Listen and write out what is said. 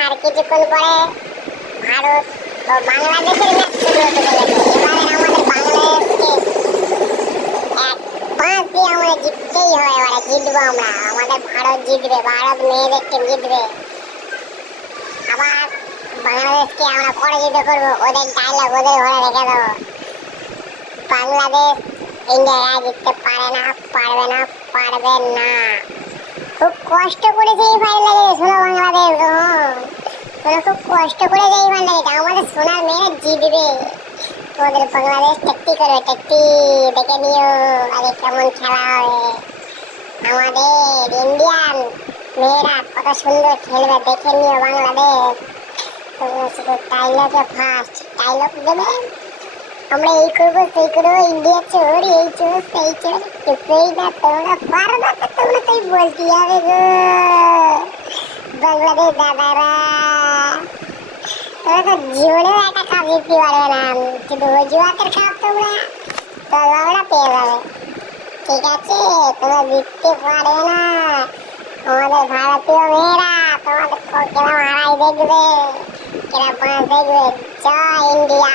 আর কিছুক্ষণ পরে ভারত ও বাংলাদেশের ম্যাচ শুরু হতে চলেছে। এবারে আমাদের বাংলাদেশকে 1-5 দিয়ে আমাদের জিততেই হবে। এবারে জিতবো আমরা, আমাদের ভারত জিতবে, ভারত মেয়েদের টিম জিতবে। আবার বাংলাদেশকে আমরা পরাজিত করবো, ওদের ডায়লগ ওদের ঘরে রেখে দেবো। বাংলাদেশ ইন্ডিয়া জিততে পারে না, পারবে না, পারবে না। খুব কষ্ট করেছে এই ফাইনালে শোনো বাংলাদেশ, তোরা খুব কষ্ট করে এই ফাইনালে আমাদের সোনার মেয়ে জিতবে। তোমাদের বাংলাদেশ টেকটি করবে, টেকটি দেখে নিও আরে কেমন খেলা হবে। আমাদের ইন্ডিয়ান মেয়েরা কত সুন্দর খেলবে, দেখে নিও বাংলাদেশ। তোমরা শুধু ডায়লগে ফার্স্ট ডায়লগ দেবে, আমরা এই করবো সেই করবো, ইন্ডিয়া চোর, এই চোর সেই চোর, কিছুই না তোমরা পারবে না, তোমরা তাই বলতে হবে গো বাংলাদেশ দাদারা। তোমরা তো জীবনেও একটা কাপ জিততে পারবে না, শুধু অজুহাতের কাপ তোমরা তোমরা পেয়ে যাবে। ঠিক আছে, তোমরা জিততে পারবে না। আমাদের ভারতীয় মেয়েরা তোমাদের কেরাম হারাই দেখবে, কেরাম পাঁচ দেখবে। জয় ইন্ডিয়া।